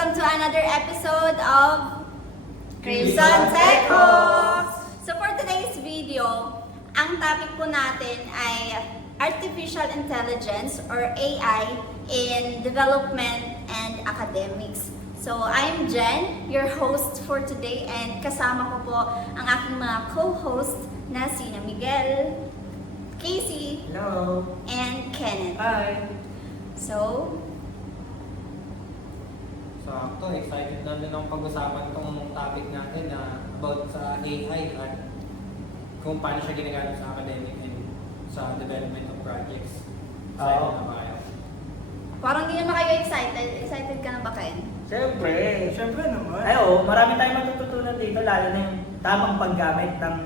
welcome to another episode of Crimson Tech Talks! So for today's video, ang topic po natin ay Artificial Intelligence or AI in Development and Academics. So I'm Jen, your host for today, and kasama ko po ang aking mga co-host na sina Miguel, Casey, Hello. and Kenneth. Hi. So, Sakto, excited na rin ang pag-usapan itong topic natin na about sa AI at kung paano siya ginagamit sa academic and sa development of projects. Excited na ba kayo? parang hindi naman kayo excited. Excited ka na ba, Ken? Siyempre. Siyempre naman. Ay, oo, marami tayong matututunan dito, lalo na yung tamang paggamit ng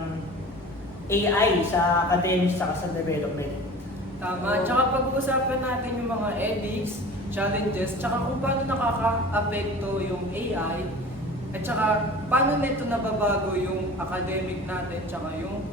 AI sa academics at sa development. Tama. Tsaka pag-uusapan natin yung mga ethics, challenges, tsaka kung paano nakaka-apekto yung AI, at tsaka paano nito nababago yung academic natin, tsaka yung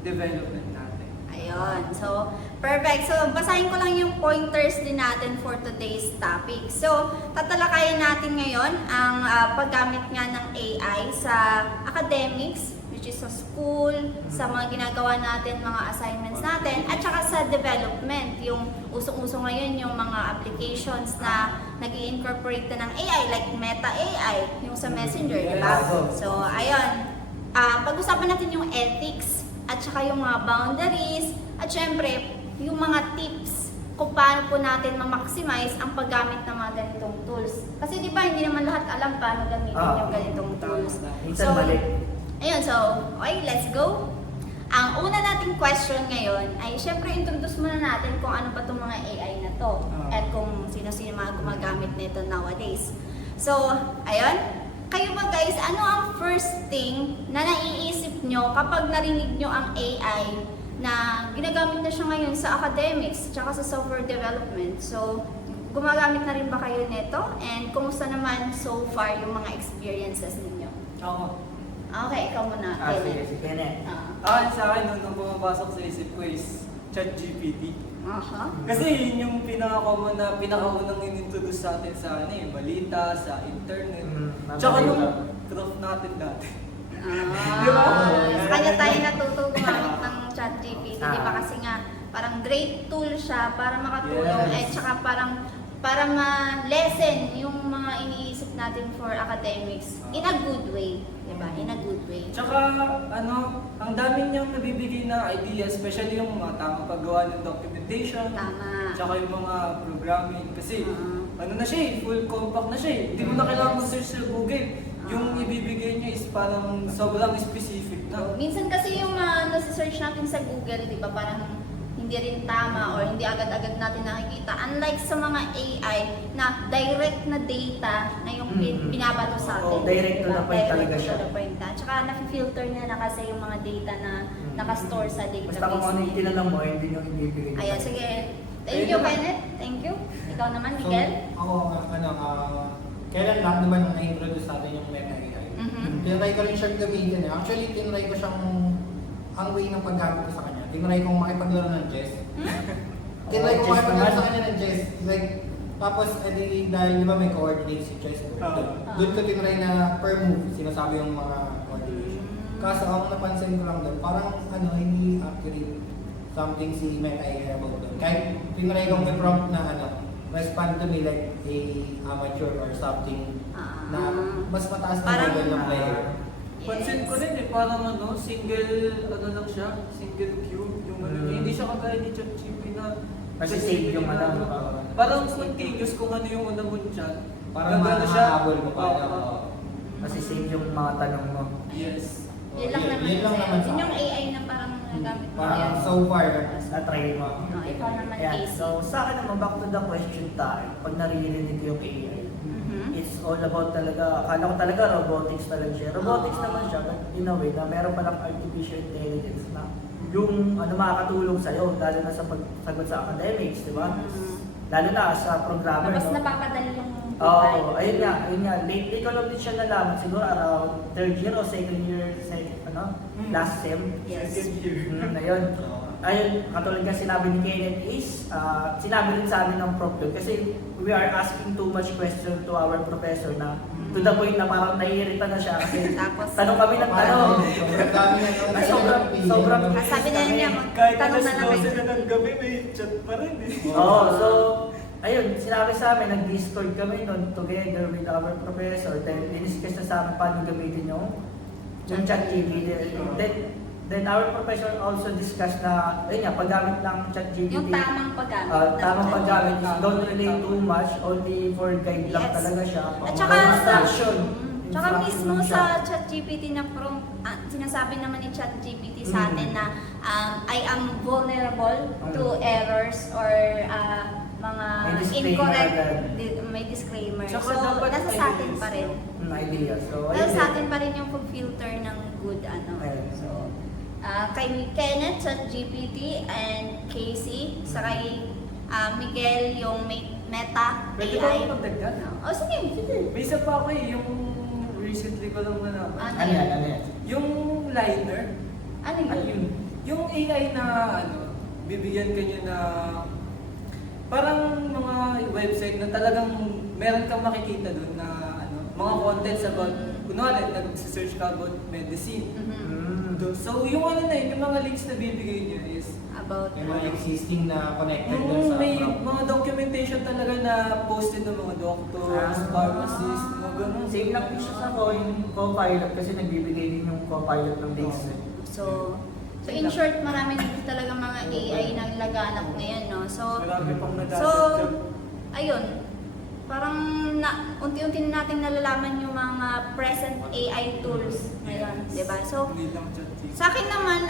development natin. Ayun. So, perfect. So, basahin ko lang yung pointers din natin for today's topic. So, tatalakayin natin ngayon ang paggamit nga ng AI sa academics, which is sa school, sa mga ginagawa natin, mga assignments natin, at saka sa development. Yung usong-uso ngayon, yung mga applications na nag-i-incorporate na ng AI, like Meta AI, yung sa Messenger, di ba? So, ayun. Pag-usapan natin yung ethics, at saka yung mga boundaries, at syempre, yung mga tips kung paano po natin ma-maximize ang paggamit ng mga ganitong tools. Kasi di ba, hindi naman lahat alam paano gamitin yung ganitong tools. Minsan mali. Ayun, so, okay, let's go. Ang una nating question ngayon ay syempre introduce muna natin kung ano ba itong mga AI na to at kung sino-sino mga gumagamit nito nowadays. So, ayun. Kayo ba guys, ano ang first thing na naiisip nyo kapag narinig nyo ang AI na ginagamit na siya ngayon sa academics tsaka sa software development? So, gumagamit na rin ba kayo nito? And kumusta naman so far yung mga experiences ninyo? Ako. Okay, ikaw muna, Sige, Kenneth. si Kenneth. Sa akin, nung pumapasok sa isip ko is ChatGPT. Aha. Kasi yun yung pinaka-common na pinaka-unang inintroduce sa atin sa balita, sa internet. Tsaka nung prof natin dati. Di ba? Sa kanya tayo natuto gumamit ng ChatGPT, di ba? Kasi nga, parang great tool siya para makatulong at saka para ma-lessen yung mga iniisip natin for academics in a good way, di ba? In a good way. Tsaka ang dami niyang nabibigay na idea, especially yung mga tamang paggawa ng documentation. Tama. Tsaka yung mga programming. Kasi na siya full compact na siya Hindi mo na kailangan mag-search sa Google. Yung ibibigay niya is parang sobrang specific na. Minsan kasi yung nasa-search natin sa Google, di ba, parang hindi rin tama or hindi agad-agad natin nakikita. Unlike sa mga AI na direct na data na yung binabato sa atin. Oo, direct to the point talaga siya. Direct to the point. Tsaka na-filter niya na kasi yung mga data na nakastore sa database. Basta kung ano yung tinanong mo, hindi yung ibibigay. Ayun, sige. Thank you, Kenneth. Thank you. Ikaw naman, Miguel. So, ako, kailan lang naman na-introduce natin yung Meta AI. Tinry ko rin siyang gamitin. Actually, tinry ko siyang ang way ng paggamit ko sa kanya. Tinry kong makipaglaro ng chess. Tinry kong Chess makipaglaro naman. sa kanya ng chess. Like, tapos, dahil di ba may coordinates si chessboard. Doon ko tinry na per move, sinasabi yung mga coordination. Kaso, ang napansin ko lang doon, parang hindi accurate something si Meta AI about doon. Kahit tinry kong i-prompt na respond to me like a amateur or something na mas mataas na Parang- level ng player. Pansin ko rin parang single lang siya, single cube yung niya. Hindi siya kagaya ni ChatGPT na Kasi save yung Parang continuous kung ano yung una mo dyan. Parang Gagano siya. makahabol mo pa. Kasi save yung mga tanong mo. Yes. Yun lang naman. Yun lang sa'yo. naman sa Yun yung akin. AI na parang nagamit mo. Parang Ayan. so far, Na-try mo. Ikaw naman, Ayan. Casey. So, sa akin naman, back to the question tayo. Pag naririnig ko yung AI, it's all about talaga, akala ko talaga robotics talaga siya. Robotics naman siya, but in a way na meron palang artificial intelligence na yung makakatulong sa'yo, lalo na sa pagsagot sa academics, di ba? Lalo na sa programmer. Tapos no? napapadali yung Oo, ayun nga. Lately ko lang din siya nalaman, siguro around third year o second year, last sem. Yes. Na yun. Ayun, katulad nga sinabi ni Kenneth is, sinabi rin sa amin ng prof yun. Kasi we are asking too much question to our professor na to the point na parang naiirita na siya kasi Tapos, tanong kami ng tanong. Sobrang dami na nun. Ay, sobrang sabi na niya, Kahit tanong alas na lang 12 kayo. na ng gabi, may chat pa rin eh. Oo, so, ayun, sinabi sa amin, nag-discord kami nun together with our professor. Then, diniscuss na sa amin paano gamitin yung ChatGPT. Then, our professor also discussed na, ayun nga, paggamit ng ChatGPT. Yung tamang paggamit. Tamang ng paggamit is ChatGPT. don't relate too much, only for guide lang Yes. talaga siya. At saka Instruction. Tsaka Instruction mismo lang siya. sa ChatGPT na sinasabi naman ni ChatGPT sa atin na I am vulnerable to errors or mga May disclaimer incorrect, agad. may disclaimer. Tsaka So, dapat nasa may sa atin list. pa rin. Idea. So, Nasa ayun. sa atin pa rin yung pag-filter ng good ano. Ayun. So, kay Kenneth, ChatGPT, and Casey, sa kay Miguel, yung Meta Pwede ba AI. ako magdagdag? Oh, sige, sige. May isa pa ako eh, yung recently ko lang nalaman. Ano yan? Ano yan? Yung liner, Ano yun? ayun. Yung AI na bibigyan ka niya na parang mga website na talagang meron kang makikita doon na mga contents about, kunwari, nag-search ka about medicine. Mhm. So yung na yun, yung mga links na bibigay niya is About Yung mga existing na connected doon sa may prompt. mga documentation talaga na posted ng mga doctors, pharmacists, mga ganun. Same lang din siya sa yung co-pilot kasi nagbibigay din yung co-pilot ng links. So in short, marami din talaga mga AI na laganap ngayon, no? So, Marami pang so ayun, parang unti-unti na natin nalalaman yung mga present AI tools ngayon, di ba? So, Hindi lang ChatGPT. sa akin naman,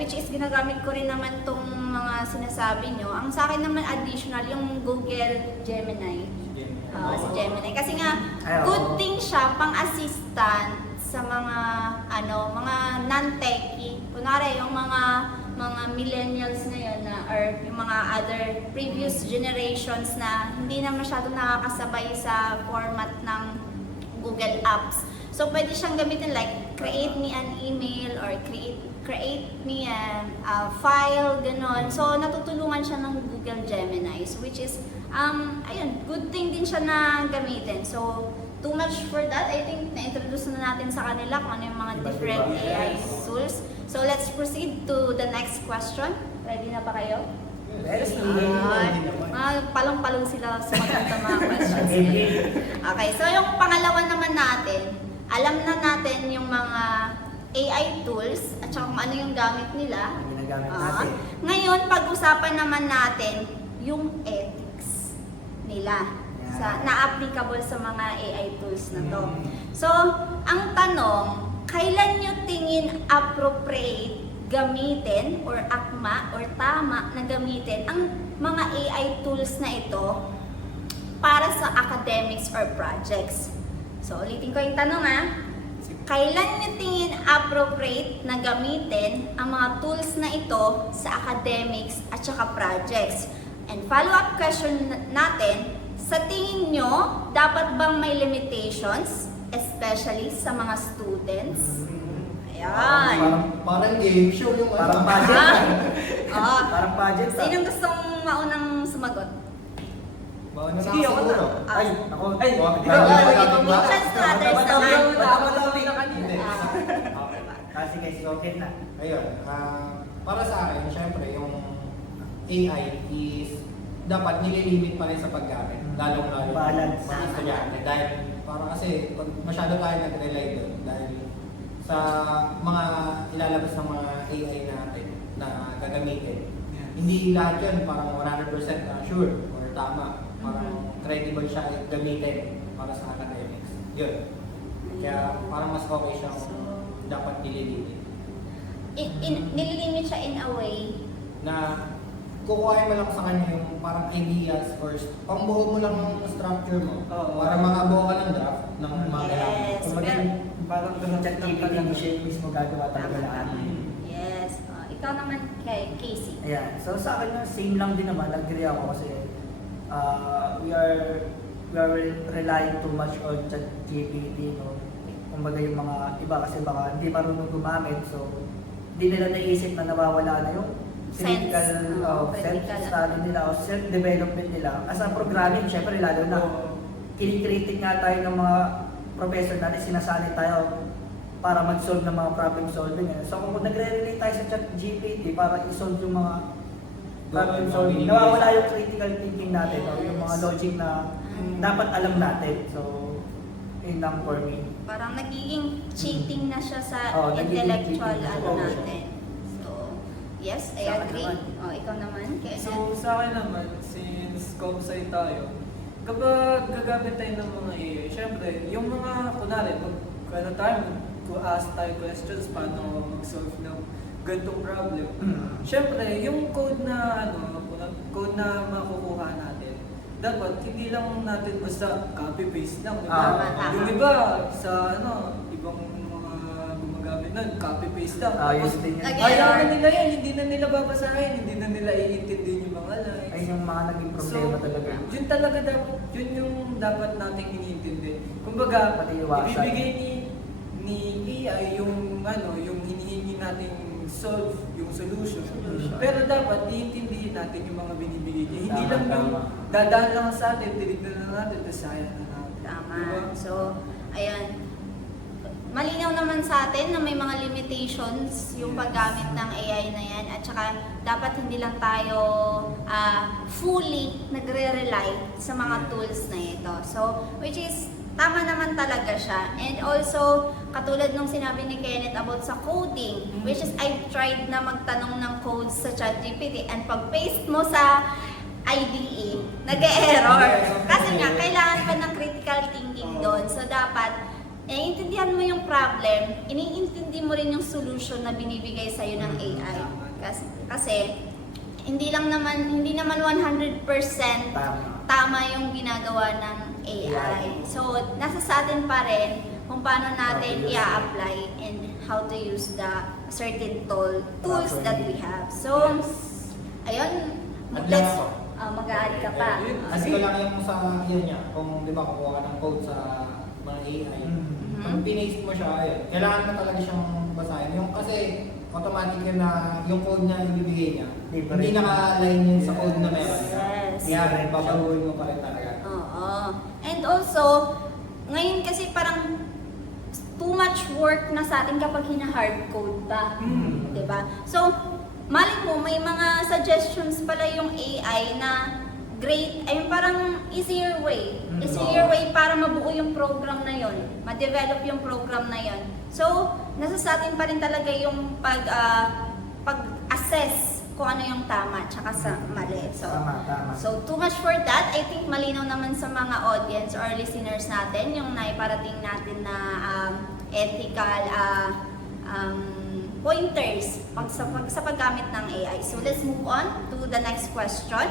which is ginagamit ko rin naman tong mga sinasabi nyo, ang sa akin naman additional, yung Google Gemini. Si Gemini. Kasi nga, Ay, oo. good thing siya pang-assistant sa mga mga non-techie. Kunwari, yung mga millennials ngayon or yung mga other previous generations na hindi na masyado nakakasabay sa format ng Google Apps. So, pwede siyang gamitin like, create me an email or create me a file, ganon. So, natutulungan siya ng Google Gemini, which is, ayun, good thing din siya na gamitin. So, too much for that. I think na-introduce na natin sa kanila kung ano yung mga Iba't different iba. AI tools. So, let's proceed to the next question. Ready na pa kayo? Yes, Mga palong-palong sila sumagot ng mga questions. Okay, so yung pangalawa naman natin, alam na natin yung mga AI tools at saka kung ano yung gamit nila. Ang ginagamit Ah, natin. ngayon, pag-usapan naman natin yung ethics nila na applicable sa mga AI tools na to. So, ang tanong, kailan nyo tingin appropriate gamitin or akma or tama na gamitin ang mga AI tools na ito para sa academics or projects? So, ulitin ko yung tanong kailan nyo tingin appropriate na gamitin ang mga tools na ito sa academics at saka projects? And follow-up question natin, sa tingin nyo, dapat bang may limitations, especially sa mga students? Ayan. Parang game show yung Parang ano. budget. Ah, Parang budget. sinong gustong maunang sumagot? Bawal na Sige, ako na. siguro. Ay, ako. Ay, Wag, ikaw, wag, Oh, wag, yung wag, wag. chance to others Matabi naman. na kanina. Hindi. Okay. Kasi guys, okay na. Ayun, para sa akin, syempre, yung AI is dapat nililimit pa rin sa paggamit. Lalong-lalo Balance. mga estudyante. Dahil parang kasi pag masyado tayo nag-rely doon dahil sa mga ilalabas ng mga AI natin na gagamitin. Hindi lahat yun parang 100% na sure or tama. Parang credible siya gamitin para sa academics. Yun. Kaya parang mas okay siyang dapat nililimit. Nililimit siya in a way. Na kukuhain mo lang sa kanya yung parang ideas or pangbuo mo lang ng structure mo. Oo. Para makabuo ka ng draft ng mga Yes. Kumbaga, Parang ganun lang ChatGPT talaga. hindi siya yung mismo gagawa talaga lahat. Yes. Ikaw naman kay Casey. Ayan. So sa akin yung same lang din naman, agree ako kasi we are relying too much on ChatGPT, no? Kumbaga yung mga iba kasi baka hindi marunong gumamit, so hindi nila naisip na nawawala na yung self-study nila o self-development nila. As a programming, syempre lalo na kinikritik nga tayo ng mga professor natin, sinasanay tayo para mag-solve ng mga problem solving. So kung nagre-relate tayo sa ChatGPT para i-solve yung mga problem solving, nawawala yung critical thinking natin o yung mga logic na dapat alam natin. So, yun lang for me. Parang nagiging cheating na siya sa Nagiging intellectual cheating na ano siya. natin. So, yes, I Sa akin agree. naman. Oh, ikaw naman, Kenneth. So sa akin naman, since comsci tayo, kapag gagamit tayo ng mga AI, syempre, yung mga, kunwari, ask tayo questions, paano mag-solve ng ganitong problem. Syempre, yung code na, code na makukuha natin, dapat hindi lang natin basta copy-paste lang. Diba? Tama. Yung iba, sa ibang mga gumagamit nun, copy-paste lang. Yun din yun. Ayaw na nila yan, hindi na nila babasahin, hindi na nila iintindihin yung mga lines. Ay yung mga naging problema talaga. Yun talaga dapat, yun yung dapat nating iniintindi. Kumbaga, Patiiwasan. ibibigay ni AI yung yung hinihingi nating solve, yung solution. Pero dapat iintindihin natin yung mga binibigay niya. Hindi Tama, lang yung tama. dadaan lang sa atin, tinignan na natin, tapos sayang na natin. Tama. Diba? So, ayan. Malinaw naman sa atin na may mga limitations yung paggamit ng AI na yan at saka dapat hindi lang tayo fully nagre-rely sa mga tools na ito. So, which is tama naman talaga siya. And also, katulad nung sinabi ni Kenneth about sa coding, which is I've tried na magtanong ng codes sa ChatGPT and pag-paste mo sa IDE, nag-error. Kasi nga, kailangan pa ng critical thinking doon. So, dapat, naiintindihan mo yung problem, iniintindi mo rin yung solution na binibigay sa'yo ng AI. Kasi hindi naman 100% tama yung ginagawa ng AI. So, nasa sa atin pa rin kung paano natin i-apply and how to use the certain tools that we have. So, ayun, let's mag-aari ka pa. Kasi ko lang yung sa yan niya, kung di ba kukuha ka ng code sa mga AI, pag pinaste mo siya, ayun, kailangan mo talaga siyang basahin. Yung kasi automatic yun na yung code na ibibigay niya, hindi naka-align yun sa code na meron. Yes. Kaya babaguhin mo pa rin talaga. Oo. And also, ngayon kasi parang too much work na sa atin kapag hina-hard code pa. Diba? So, mali mo, may mga suggestions pala yung AI na great, ay parang easier way. Easier way para mabuo yung program na yon, ma-develop yung program na yon. So, nasa sa atin pa rin talaga yung pag-assess kung ano yung tama tsaka sa mali. So, Tama. so too much for that. I think malinaw naman sa mga audience or listeners natin yung naiparating natin na ethical pointers sa paggamit ng AI. So let's move on to the next question.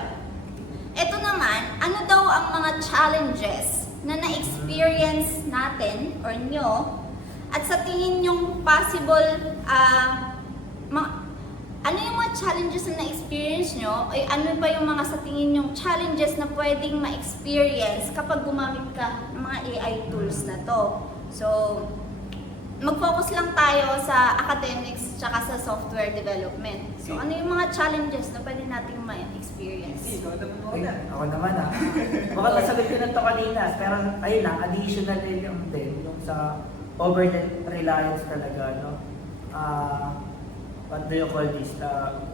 Ito naman, ano daw ang mga challenges na na-experience natin or nyo at sa tingin yung possible ano yung mga challenges na na-experience nyo? Ay ano pa yung mga sa tingin yung challenges na pwedeng ma-experience kapag gumamit ka ng mga AI tools na to? So, mag-focus lang tayo sa academics tsaka sa software development. So, ano yung mga challenges na pwede nating ma-experience? Ako naman Baka nasagot ko na ito kanina, pero ayun lang, additional din yung sa over-reliance talaga, no? What do you call this?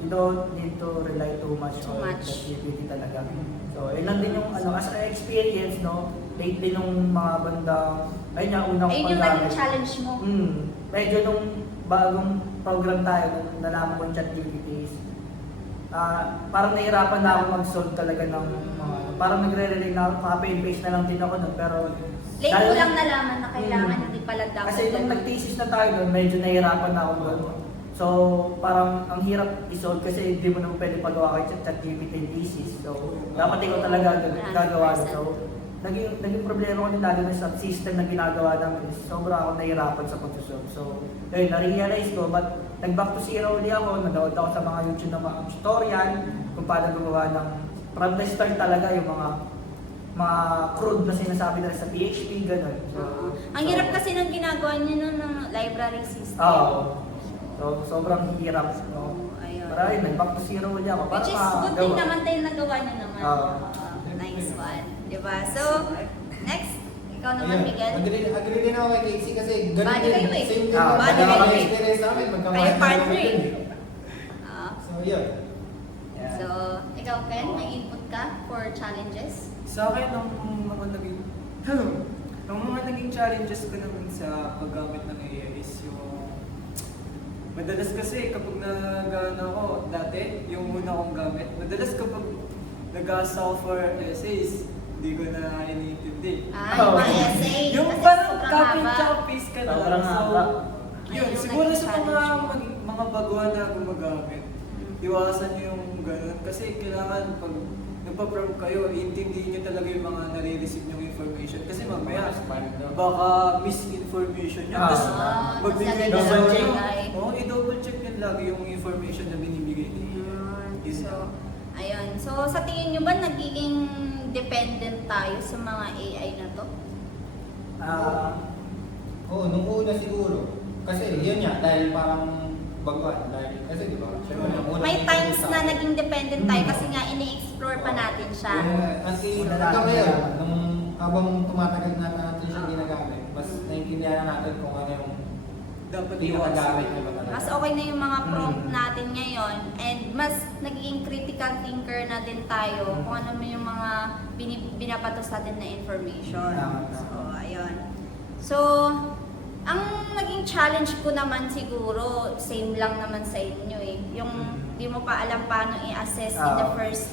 You don't need to rely too much on ChatGPT talaga. So, yun lang din yung as an experience, no? Lately nung mga bandang, ayun nga, unang Ayun yung naging challenge mo. Medyo nung bagong program tayo, nung nalaman ko yung ChatGPT, parang nahihirapan na ako mag-solve talaga ng mga, parang nagre-relate na ako, copy and paste na lang din ako nun, pero Late ko lang nalaman na kailangan hindi pala dapat. kasi nung nag-thesis na tayo doon, medyo nahihirapan na ako doon. So, parang ang hirap i-solve kasi hindi mo naman pwede pagawa kay ChatGPT yung thesis. So, dapat ikaw talaga gagawa doon. So, naging problema ko din lalo na sa system na ginagawa namin. Sobra ako nahihirapan sa pag-solve. So, ayun, na-realize ko, but nag-back to zero ulit ako, nanood ako sa mga YouTube na mga tutorial kung paano gumawa ng from the start talaga yung mga crude na sinasabi nila sa PHP, gano'n. So, Ang hirap kasi ng ginagawa niyo nun ng library system. Oo. So, So, sobrang hirap, no? Ayun. Pero ayun, nag-back to zero ulit ako. Which is good thing naman tayo nagawa niyo naman. Oo. Nice one. Diba? So, next, ikaw naman, Ayun, Miguel. agree din ako kay Casey kasi ganun Body din. kayo eh. Same din Ah, naman body ang kayo eh. experience namin. Kayo Magkamayan partner eh. Ah. So, yun. Yeah. So, ikaw, Ken, may input ka for challenges? Sa akin, ang mga naging ang mga naging challenges ko naman sa paggamit ng AI is yung madalas kasi kapag nag-ano ako dati, yung una kong gamit, madalas kapag nag-asa for essays, hindi ko na iniintindi. Yung mga essay. Yung kasi parang sobrang copy haba. tsaka paste ka na Sobrang lang. So, haba. yun, Ayun, siguro naging sa challenge mga baguhan na gumagamit, iwasan nyo yung ganun. Kasi kailangan pag nagpa-prompt kayo, iintindihin nyo talaga yung mga nare-receive yung information. Kasi mamaya, baka misinformation yun. Ah. Tapos magbigay na double sa check. Oo, i-double check yun lagi yung information na binibigay niya. Ayun. So, ayun. So, sa tingin nyo ba nagiging dependent tayo sa mga AI na to? Oo, nung una siguro. Kasi yun nga, dahil parang baguhan. Dahil, kasi di ba? Syempre, nung una May yung times isa. na naging dependent tayo kasi nga ini-explore pa natin siya. Kasi Una hanggang natin ngayon, nalaman. nung habang tumatagal na natin siya ginagamit, mas naiintindihan na natin kung ano yung Dapat pinakagamit iwasan. niya ba talaga. Mas okay na yung mga prompt Mm. natin ngayon and mas nagiging critical thinker na din tayo kung ano man yung mga binapatos natin na information. Tama, tama. So, ayun. So, ang naging challenge ko naman siguro, same lang naman sa inyo eh. Yung di mo pa alam paano i-assess in the first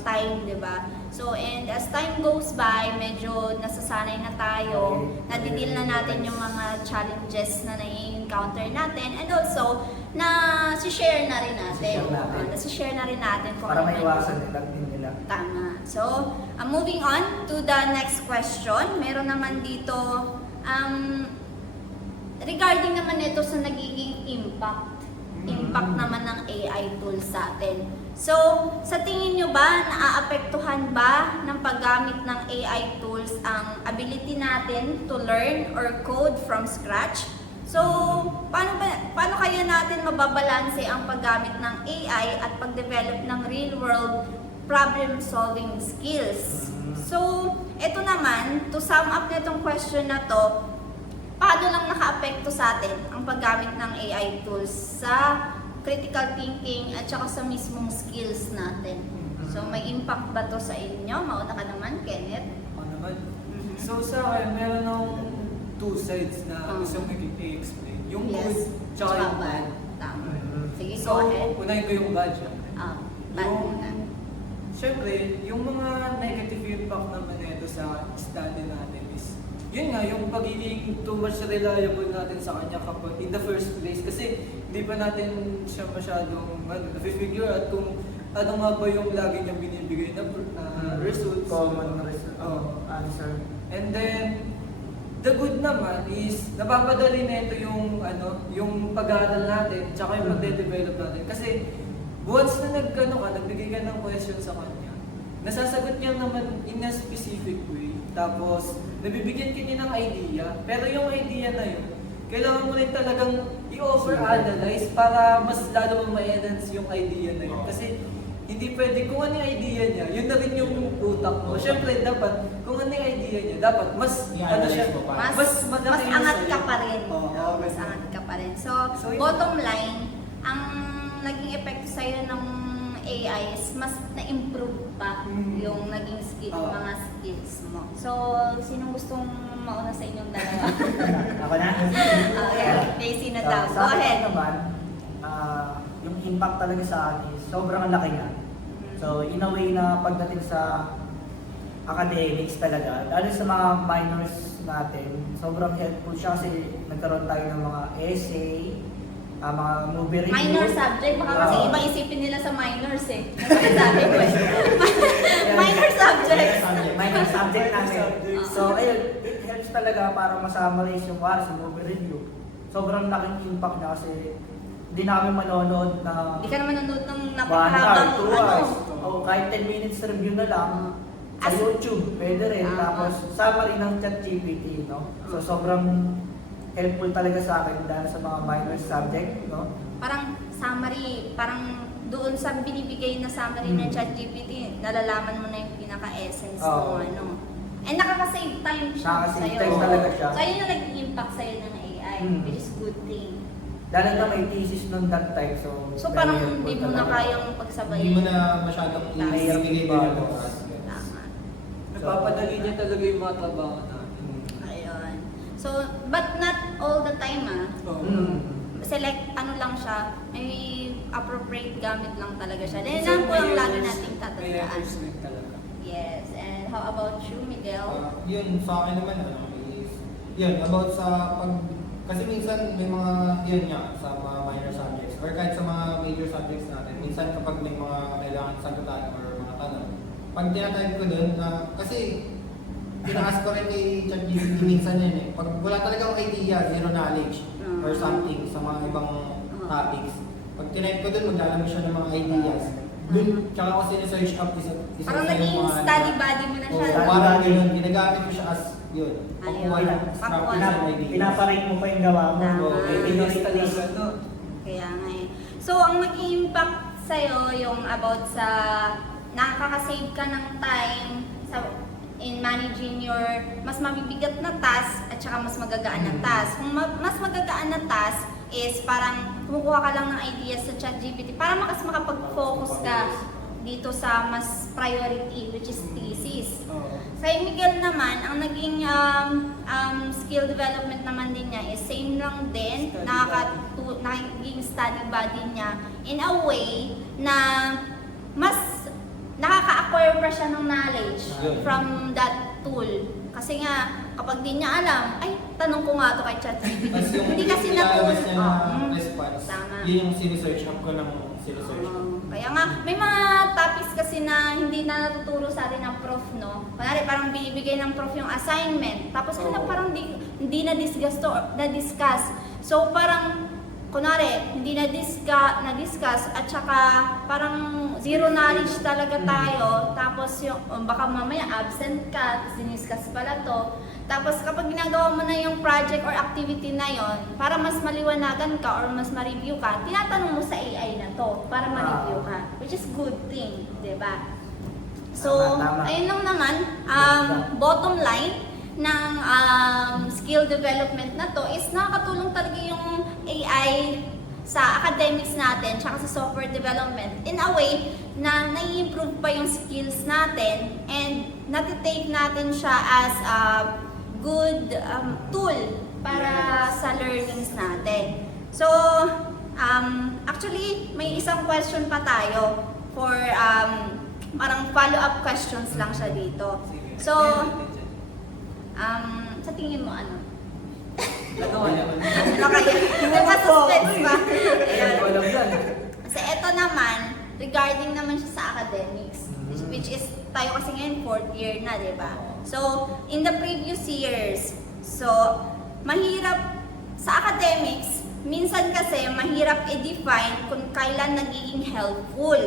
time, di ba? So, and as time goes by, medyo nasasanay na tayo, nadideal na natin yung mga challenges na nai-encounter natin, and also, na si-share na rin natin. Si-share natin. Nasi-share na rin natin kung Para ano man maiwasan nila din nila. Tama. So, moving on to the next question. Meron naman dito, regarding naman ito sa nagiging impact naman ng AI tools sa atin. So, sa tingin nyo ba, naaapektuhan ba ng paggamit ng AI tools ang ability natin to learn or code from scratch? So, paano kaya natin mababalanse ang paggamit ng AI at pag-develop ng real-world problem-solving skills? So, ito naman, to sum up na itong question na to, paano lang naka-apekto sa atin ang paggamit ng AI tools sa critical thinking at saka sa mismong skills natin? So, may impact ba to sa inyo? Mauna ka naman, Kenneth. Ano naman? Mhm. So sa akin, meron akong two sides na Ah. gusto kong i-explain. Yung Yes. good, tsaka yung bad. bad. Tama. Sige, So, go ahead. unahin ko yung bad, syempre. Bad Yung- muna. Siyempre, yung mga negative impact naman nito sa study natin is, yun nga, yung pagiging too much reliable natin sa kanya kapag in the first place. Kasi hindi pa natin siya masyadong na-figure out kung ano nga ba yung lagi niyang binibigay na results. Common Oo. answer. And then, the good naman is, napapadali na ito yung, yung pag-aaral natin, tsaka yung magde-develop natin. Kasi, once na nagbigay ka ng question sa kanya, nasasagot niya naman in a specific way. Tapos, nabibigyan ka niya ng idea, pero yung idea na yun, kailangan mo rin talagang i-overanalyze para mas lalo mo ma-enhance yung idea na yun. Kasi, hindi pwede, kung ano yung idea niya, yun na rin yung utak mo. Siyempre, dapat, kung ano yung idea niya, dapat mas, I-analyze mo pa. Mas malaki yung angat ka sa'yo. pa rin. Oo, Mas ganun. angat ka pa rin. So, So, yun. bottom line, ang naging epekto sa'yo ng AI is mas na-improve pa yung naging Oo. mga skills mo. So, sinong gustong mauna sa inyong dalawa? Ako na? Okay, sino daw? Go Sa akin ahead. naman, yung impact talaga sa akin is sobrang laki nga. So, in a way na pagdating sa academics talaga, lalo sa mga minors natin, sobrang helpful siya kasi nagkaroon tayo ng mga essay, mga movie review. Minor subject, baka kasi Oo. ibang isipin nila sa minors eh. Ano sabi ko eh? Minor subject. Minor subject namin. Subject. So, ayun, it helps talaga para ma-summarize yung para sa movie review. Sobrang laking impact niya kasi hindi namin manonood na Hindi ka naman nanonood ng 1 hour, napakahabang 2 hours. ano. O kahit 10 minutes review na lang. Sa As- YouTube, pwede rin. Ah. Tapos, summary ng ChatGPT, no? So, sobrang helpful talaga sa akin dahil sa mga minor subject, no? Parang summary, parang doon sa binibigay na summary ng ChatGPT, nalalaman mo na yung pinaka-essence Oo. ng ano. And nakaka-save time siya Nakaka-save sa'yo. time talaga siya. So, ayun yung nag-impact sa'yo ng AI, which is good thing. Lalo na may thesis nung that time, so... So, very parang helpful hindi mo na talaga. kayang pagsabayin. Hindi mo na masyadong Mahirap ibigay din i-balance. yung oras. Tama. Nagpapadali niya talaga yung mga trabaho natin. Ayun. So, but not all the time select ano lang siya, may appropriate gamit lang talaga siya. Then, yan po ang lagi nating May tatandaan. efforts din talaga. Yes, and how about you, Miguel? Yun, sa akin naman, is, yun, about sa pag, kasi minsan may mga, yun nga, sa mga minor subjects, or kahit sa mga major subjects natin, minsan kapag may mga kailangan sagutan or mga tanong, pag tinatype ko dun, kasi, pina-ask ko rin kay ChatGPT minsan yun eh, pag wala talagang idea, zero knowledge, or something sa mga ibang topics, pag tinype ko dun, maglalabas siya ng mga ideas. Dun, tsaka ako sinesearch up isa Parang sa naging yung mga study buddy mo na siya. Oo, parang gano'n, ginagamit ko siya as yun. Ayun. Pakuha ng Pakuha practice ng ng ideas. Pinaparate mo pa yung gawa mo. Tama. Oo, Eh, Bilis pinarate talaga, mo. no? Kaya nga eh. So, ang nag-impact sa'yo yung about sa nakaka-save ka ng time sa in managing your mas mabibigat na task at saka mas magagaan na task. Kung mas magagaan na task is parang kumukuha ka lang ng ideas sa ChatGPT para makapag-focus ka dito sa mas priority, which is thesis. Sa Miguel naman, ang naging skill development naman din niya is same lang din, naging study body niya in a way na mas nakaka-acquire pa siya ng knowledge Yun. from that tool. Kasi nga, kapag di niya alam, ay, tanong ko nga to kay ChatGPT. Tapos yung Hindi kasi ilalabas na-tool. niya na response, Tama. yun yung sinesearch up ko ng sinesearch up. Kaya nga, may mga topics kasi na hindi na natuturo sa atin ng prof, no? Kunwari, parang binibigay ng prof yung assignment. Tapos parang hindi na-discuss to, na-discuss. So, parang, kunwari, hindi na-discuss at saka parang zero knowledge talaga tayo. Tapos, yung, baka mamaya absent ka, tapos diniscuss pala to. Tapos kapag ginagawa mo na yung project or activity na yon, para mas maliwanagan ka or mas ma-review ka, tinatanong mo sa AI na to para ma-review ka. Which is good thing, di ba? So, Tama. ayun lang naman, bottom line ng skill development na to is nakakatulong talaga yung AI sa academics natin tsaka sa software development in a way na nai-improve pa yung skills natin and natitake natin siya as a good tool para sa learnings natin. So, actually, may isang question pa tayo for parang follow-up questions lang siya dito. Sige. So, sa tingin mo ano? Ano kaya? Ano kaya? May pa-suspense pa. Ayan, Ayan. walang yan. Kasi ito naman, regarding naman siya sa academics, which is tayo kasi ngayon 4th year na, di ba? So, in the previous years, so, mahirap sa academics, minsan kasi mahirap i-define kung kailan nagiging helpful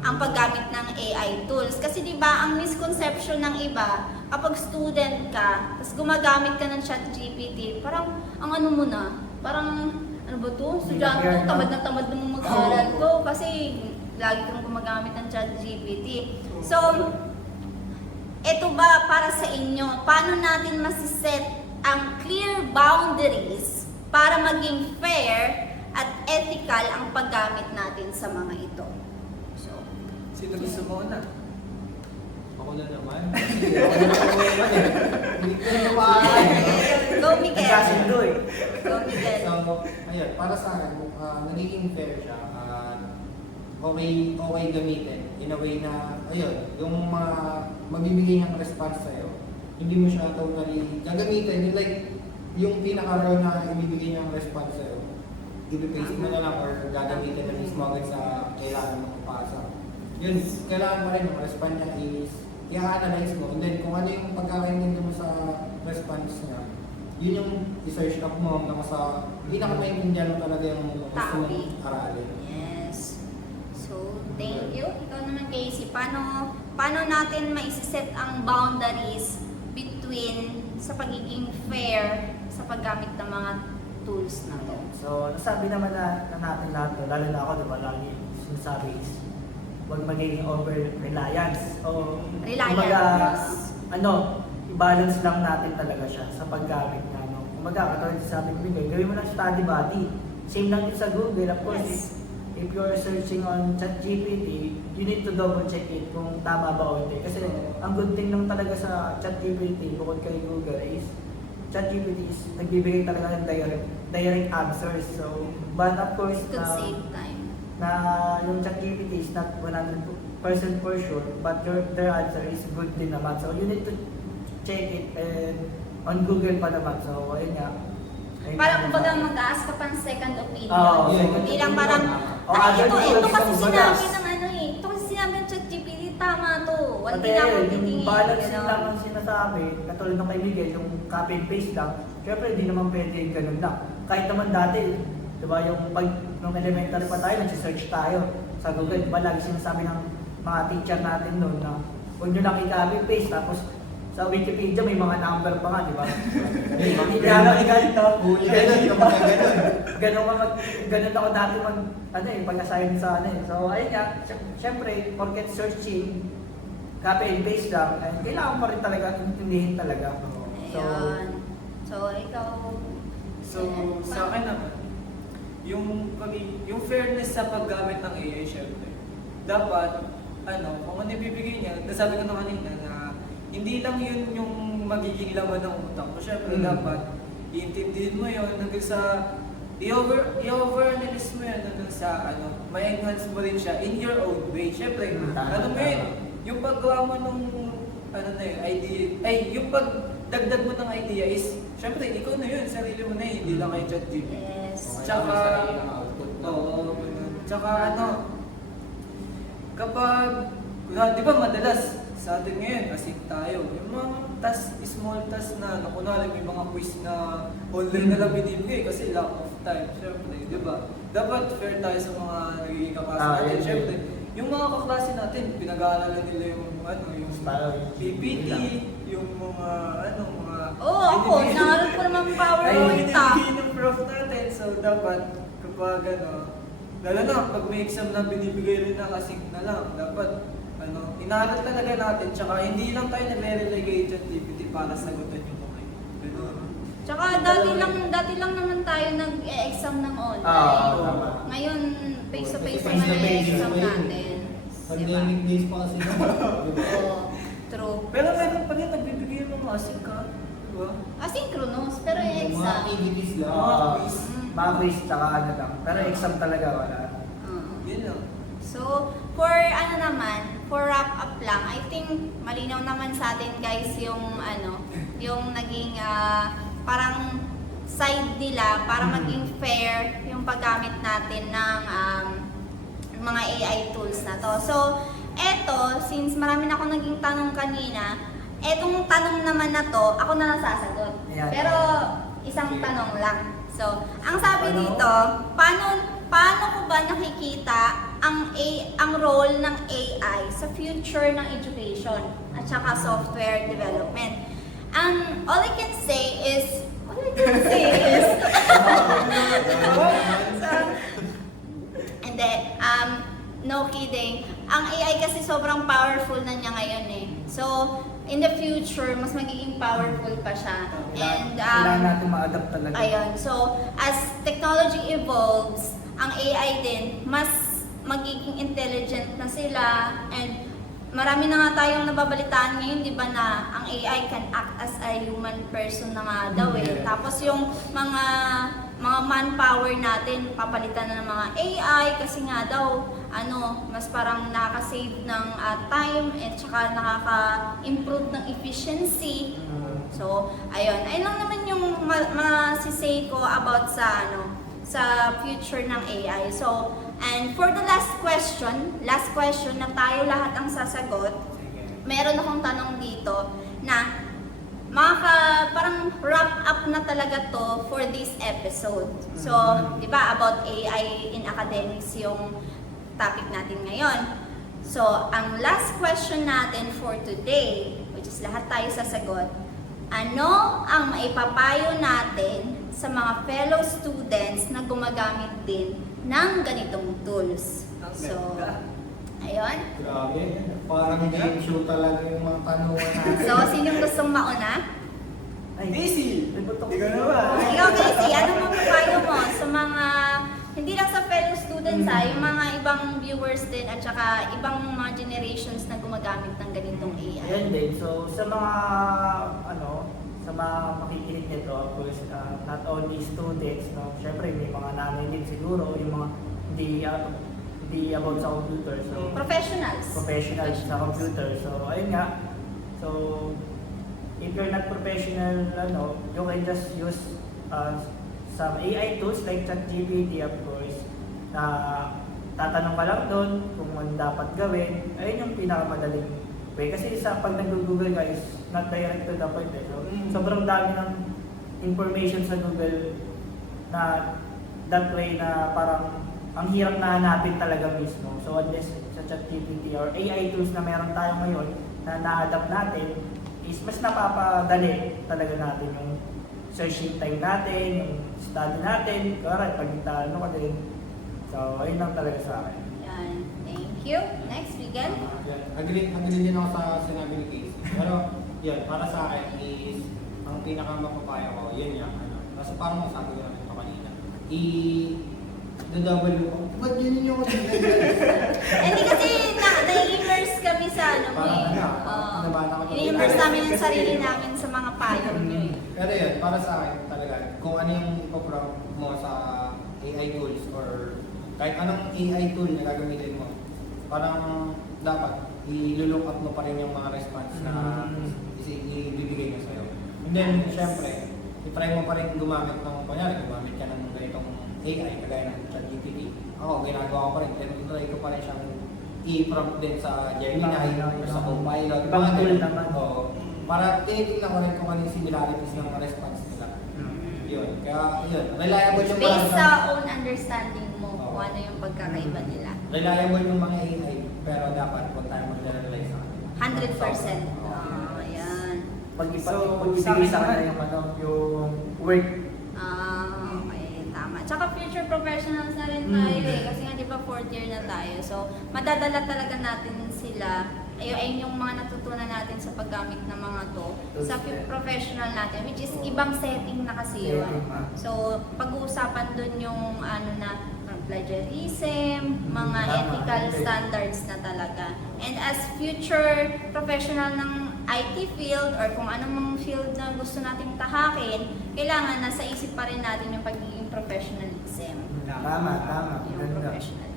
ang paggamit ng AI tools. Kasi di ba ang misconception ng iba, kapag student ka, tapos gumagamit ka ng ChatGPT, parang ang ano mo na, parang ano ba to? Estudyante to, tamad na mag-aaral to kasi lagi kang gumagamit ng ChatGPT. So, ito ba para sa inyo, paano natin masiset ang clear boundaries para maging fair at ethical ang paggamit natin sa mga ito? So, Sino gusto mo na? Ako na naman. Ako na naman eh. Hindi ko na naman. go Miguel! Nagkasundo eh. Go Miguel! So, ayun, para sa akin, nagiging fair siya. Okay gamitin. In a way na, ayun, yung mga mabibigay niyang response sa'yo, hindi mo siya totally gagamitin. Like, yung pinaka-raw na ibibigay niyang response sa'yo, i-paste mo na lang or gagamitin na mismo agad sa kailangan mong ipasa. Yun, kailangan pa rin yung response niya is i-analyze mo. And then, kung ano yung pagkakaintindi mo sa response niya, yun yung i-search up mo hanggang sa pinaka-maintindihan mo talaga yung gusto mong aralin. Yes. So, thank you. Ikaw naman, Casey. Paano natin maisiset ang boundaries between sa pagiging fair sa paggamit ng mga tools na to? So, nasabi naman na natin lahat to, lalo na ako, diba, lagi sinasabi is huwag magiging over-reliance. O, Reliance. I-balance lang natin talaga siya sa paggamit na, Kumaga, katulad sa sabi ko, gawin mo ng study body. Same lang din sa Google, of course. Yes. If you're searching on ChatGPT, you need to double check it kung tama ba o hindi. Kasi ang good thing lang talaga sa ChatGPT, bukod kay Google, is ChatGPT is nagbibigay talaga ng direct answers. So, but of course, It could save time. na yung ChatGPT is not 100% for sure, but their answer is good din naman. So, you need to check it and on Google pa naman. So, ayun nga. Parang kumbaga mag-ask ka pang second opinion. Oo, Hindi lang parang, O, ay, other ito tools, kasi kumbaga. sinabi ng ito kasi sinabi ng ChatGPT, tama to. Pati Hindi na ako yung titingin. balance gano'n. lang ang sinasabi, katulad ng kay Miguel, yung copy and paste lang, syempre hindi naman pwede yung ganun lang. Kahit naman dati, di ba, yung pag nung elementary pa tayo, nag-search tayo sa Google, di ba, lagi sinasabi ng mga teacher natin noon na huwag nyo lang i-copy and paste, tapos sa Wikipedia may mga number pa nga, di ba? Hindi na ganito. Ganun ako dati pag-assign sa So, ayun nga, syempre, porket searching, copy and paste lang, ay, kailangan mo rin talaga, intindihin talaga. So, Ayun. So, ikaw, So, sa akin naman, yung fairness sa paggamit ng AI, syempre, dapat, kung ano ibibigay niya, nasabi ko na kanina na hindi lang yun yung magiging laman ng utak mo. Syempre, dapat iintindihin mo yun hanggang sa i-over-analyze mo yun hanggang sa ma-enhance mo rin siya in your own way. Syempre, Tama. yung paggawa mo nung idea, yung pagdagdag mo ng idea is, syempre, ikaw na yun, sarili mo na yun, hindi lang kay ChatGPT. yes. Tsaka, oo, ganun. Tsaka kapag, di ba madalas, sa atin ngayon, asik tayo. Yung mga small task na, kunwari may mga quiz na online na lang binibigay kasi lack of time, syempre, di ba? Dapat fair tayo sa mga nagiging kaklase natin. yes. Syempre, yung mga kaklase natin, pinag-aaralan nila yung PPT, yung mga, Oo, ako, nangarap ko naman PowerPoint binibigay ng prof natin. So, dapat, kapag lalo na, pag may exam na binibigay rin na kasing na lang, dapat, inaaral talaga natin, tsaka hindi lang tayo nagre-rely kay ChatGPT para sagutan yung mga yun. Tsaka dati lang naman tayo nag-exam ng online. tama. Ngayon, face-to-face Face-to-face naman na yung face exam na yun. natin. Diba? Pandemic days pa kasi Oo, true. Pero meron pa rin nagbibigay ng mga asik ka, di ba? Asynchronous, pero yung Mga exam. activities lang. quiz. Mga quiz, tsaka lang. Pero exam talaga, wala. Yun lang. So, for for wrap up lang, I think malinaw naman sa atin guys yung yung naging parang side nila para maging fair yung paggamit natin ng mga AI tools na to. So, eto, since marami na ako naging tanong kanina, etong tanong naman na to, ako na lang sasagot. Ayan. Pero, isang tanong lang. So, ang sabi dito, paano ko ba nakikita ang role ng AI sa future ng education at saka software development? All I can say is hindi, no kidding. Ang AI kasi sobrang powerful na niya ngayon eh. So, in the future, mas magiging powerful pa siya. And, Kailangan natin ma-adapt talaga. ayun. So, as technology evolves, ang AI din, mas magiging intelligent na sila. And marami na nga tayong nababalitaan ngayon, di ba, na ang AI can act as a human person na nga daw eh. Tapos yung mga manpower natin, papalitan na ng mga AI kasi nga daw, mas parang nakaka-save ng time at saka nakaka-improve ng efficiency. So, ayun. Ayun lang naman yung masisay ko about sa future ng AI. So, and for the last question na tayo lahat ang sasagot, meron akong tanong dito na parang wrap up na talaga to for this episode. So, di ba, about AI in academics yung topic natin ngayon. So, ang last question natin for today, which is lahat tayo sasagot, ano ang maipapayo natin sa mga fellow students na gumagamit din ng ganitong tools? Ang So, ganda. ayun. Grabe. Parang game show talaga yung mga tanungan natin. So, sinong gustong mauna? Ay, Daisy! Libutok. Ikaw na ba? Ikaw, Casey, anong mapapayo mo sa mga, hindi lang sa fellow students yung mga ibang viewers din at saka ibang mga generations na gumagamit ng ganitong AI? Ayan din. So, sa mga, sa mga makikinig nito, of course, not only students, no? Syempre, may mga nanay din siguro, yung mga hindi about sa computer. So, Professionals. professional sa computer. So, ayun nga. So, if you're not professional, you can just use some AI tools like ChatGPT, of course, na tatanong ka lang doon kung ano dapat gawin. Ayun yung pinakamadaling way. Kasi pag nag-google ka is not direct to the point. So, sobrang dami ng information sa Google na that way na parang ang hirap na hanapin talaga mismo. So unless sa ChatGPT or AI tools na meron tayo ngayon na na-adapt natin, is mas napapadali talaga natin yung searching time natin, yung study natin, correct, pag ka din. So, ayun lang talaga sa akin. Yan. Thank you. Next, Miguel. Agree din ako sa sinabi ni Casey. Pero, yun, para sa akin is, ang pinakamapapayo ko, yun yung kasi parang masabi ko namin ito kanina. Ba't yun yung Hindi kasi na-immerse kami sa ano mo eh. Nabana ko. Ini-immerse namin yung sarili namin sa mga payo nyo eh. Pero yun, para sa akin talaga, kung ano yung ipoprompt mo sa AI tools or kahit anong AI tool na gagamitin mo, parang dapat i-look up mo pa rin yung mga response na ibibigay niya sa'yo. And then, syempre, i-try mo pa rin gumamit ng, kunyari, gumamit ka ng ganitong AI, kagaya ng ChatGPT. Ako, ginagawa ko pa rin, pero i-try ko pa rin siyang i-prompt din sa Gemini or sa Copilot. Ibang Mga tool ganun. naman. Oo. Para tinitignan ko rin kung ano yung similarities ng mga response nila. Yun. Kaya, yun. Reliable yung Based mga... sa own understanding mo kung ano yung pagkakaiba nila. Reliable yung mga AI, pero dapat huwag tayo mag-rely sa kanila. 100%. Ayan. Pag So, ibigay sa sa akin kanila yung work. Okay, tama. Tsaka future professionals na rin tayo eh. Kasi nga di ba 4th year na tayo. So, madadala talaga natin sila. Ayun yung mga natutunan natin sa paggamit ng mga to sa professional natin, which is ibang setting na kasi yun. So, pag-uusapan dun yung plagiarism, mga ethical standards na talaga. And as future professional ng IT field or kung anong field na gusto nating tahakin, kailangan nasa isip pa rin natin yung pagiging professionalism. Tama. Yung Ganda. professionalism.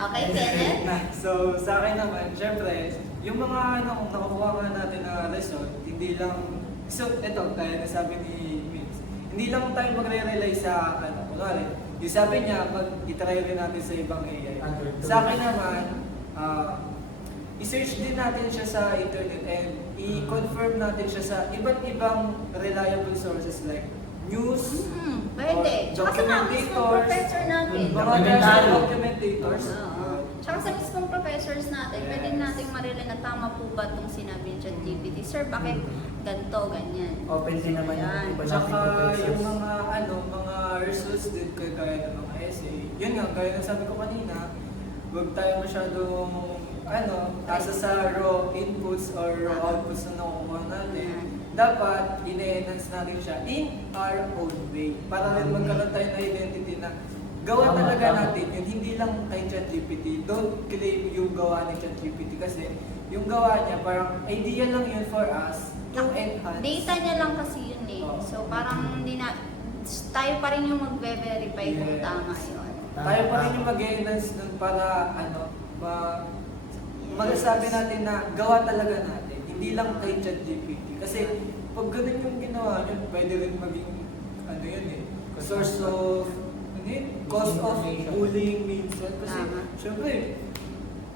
Okay, Kenneth? So, sa akin naman, syempre, yung mga nakukuha nga natin na result, hindi lang, so, ito, kaya nasabi ni Vince, hindi lang tayo magre-rely sa, kunwari, yung sabi niya, pag itry rin natin sa ibang AI. Sa akin naman, i-search din natin siya sa internet and i-confirm natin siya sa iba't ibang reliable sources like news, Pwede. Tsaka sa mga mismong professor natin. mga national documentators. Tsaka sa mismong professors natin, pwede nating marilay na tama po ba itong sinabi ni ChatGPT. Sir, bakit ganito, ganyan? Open din naman yung Ayan. iba nating Tsaka professors. yung mga results din kaya ng mga essay. Yun nga, gaya ng sabi ko kanina, huwag tayo masyadong asa sa raw inputs or raw outputs na nakukuha natin. Dapat ine-enhance natin siya in our own way. Para rin magkaroon tayo ng identity na gawa talaga natin yun. Hindi lang kay ChatGPT. Don't claim yung gawa ni ChatGPT kasi yung gawa niya parang idea lang yun for us to enhance. Data niya lang kasi yun eh. So parang hindi na, tayo pa rin yung magbe-verify kung Yeah. tama yun. Tayo pa rin yung mag-enhance nun para magasabi natin na gawa talaga natin. Hindi lang kay ChatGPT. Kasi pag ganun yung ginawa nyo, pwede rin maging source of cause of bullying minsan. Kasi Tama. syempre,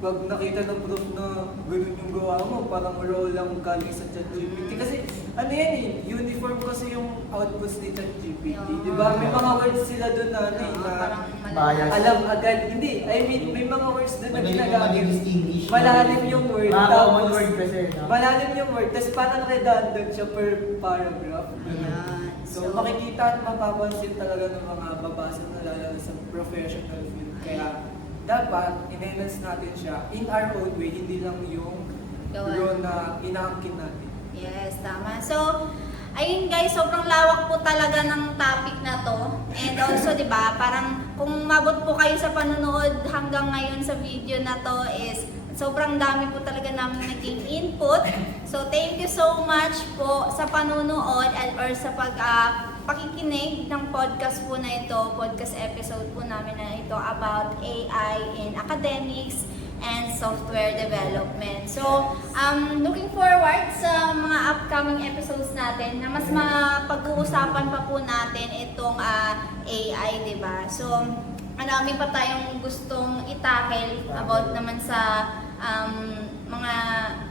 pag nakita ng proof na ganun yung gawa mo, parang raw lang galing sa ChatGPT. Kasi ano yan eh, uniform kasi yung outputs ni ChatGPT. Yeah. Di ba? May mga words sila doon na, ano eh, na Parang Bias. alam agad. Hindi, I mean, may mga words doon na Madali ginagamit. distinguish. Malalim yung word. Mga common tapos- word kasi, no? Malalim yung word, tapos parang redundant siya per paragraph. Ayan. So, makikita at mapapansin talaga ng mga babasa na lalo sa professional field. Kaya, dapat, enhance natin siya in our own way, hindi lang yung Gawan. role na inaangkin natin. Yes, tama. So, ayun guys, sobrang lawak po talaga ng topic na to. And also, di ba, parang kung mabot po kayo sa panonood hanggang ngayon sa video na to is sobrang dami po talaga namin naging input. So, thank you so much po sa panonood or sa pakikinig ng podcast po na ito, podcast episode po namin na ito about AI in academics and software development. So, looking forward sa mga upcoming episodes natin na mas mapag-uusapan pa po natin itong AI, di ba? So, marami pa tayong gustong itackle about naman sa mga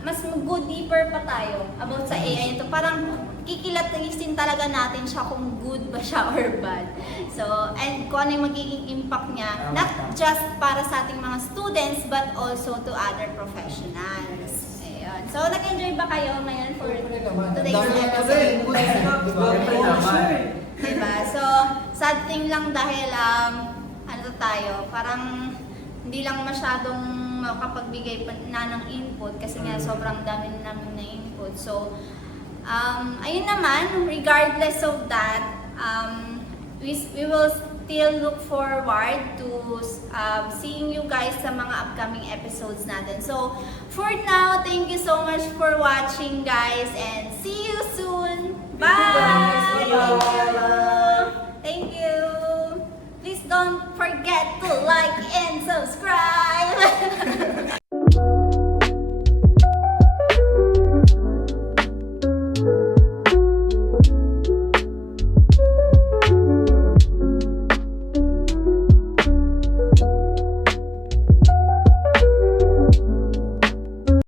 mas go deeper pa tayo about sa AI ito. Parang kikilatisin talaga natin siya kung good ba siya or bad. So, and kung ano yung magiging impact niya, not just para sa ating mga students, but also to other professionals. Ayun. So, nag-enjoy ba kayo ngayon for Siyempre naman. Ang today's dami natin episode? input, di ba? Siyempre naman. Diba? So, sad thing lang dahil, ano tayo, parang hindi lang masyadong makapagbigay pa na ng input kasi nga sobrang dami na namin na input. So, ayun naman, regardless of that, we will still look forward to seeing you guys sa mga upcoming episodes natin. So, for now, thank you so much for watching, guys, and see you soon! Bye! Thank you. Thank you! Please don't forget to like and subscribe!